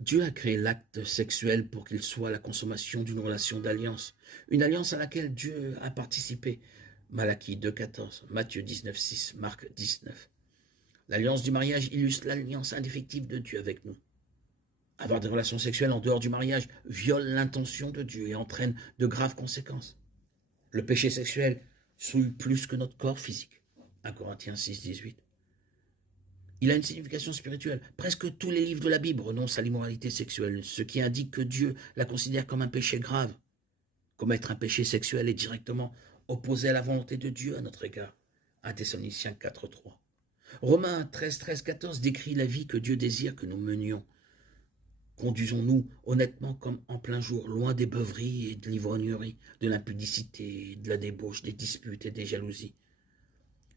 Dieu a créé l'acte sexuel pour qu'il soit la consommation d'une relation d'alliance, une alliance à laquelle Dieu a participé. Malachie 2,14, Matthieu 19,6, Marc 19. L'alliance du mariage illustre l'alliance indéfectible de Dieu avec nous. Avoir des relations sexuelles en dehors du mariage viole l'intention de Dieu et entraîne de graves conséquences. Le péché sexuel souille plus que notre corps physique. 1 Corinthiens 6, 18. Il a une signification spirituelle. Presque tous les livres de la Bible renoncent à l'immoralité sexuelle, ce qui indique que Dieu la considère comme un péché grave. Commettre un péché sexuel est directement opposé à la volonté de Dieu à notre égard. 1 Thessaloniciens 4, 3. Romains 13, 13, 14 décrit la vie que Dieu désire que nous menions. Conduisons-nous honnêtement comme en plein jour, loin des beuveries et de l'ivrognerie, de l'impudicité, de la débauche, des disputes et des jalousies.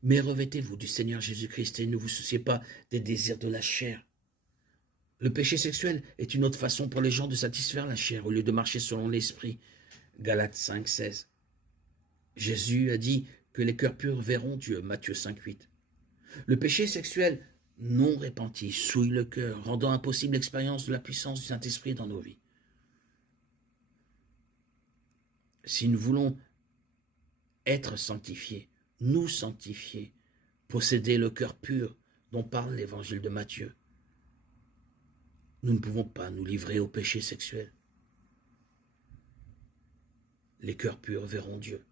Mais revêtez-vous du Seigneur Jésus-Christ et ne vous souciez pas des désirs de la chair. Le péché sexuel est une autre façon pour les gens de satisfaire la chair au lieu de marcher selon l'esprit. Galates 5, 16. Jésus a dit que les cœurs purs verront Dieu. Matthieu 5, 8. Le péché sexuel non répenti souille le cœur, rendant impossible l'expérience de la puissance du Saint-Esprit dans nos vies. Si nous voulons être sanctifiés, nous sanctifier, posséder le cœur pur dont parle l'évangile de Matthieu, nous ne pouvons pas nous livrer au péché sexuel. Les cœurs purs verront Dieu.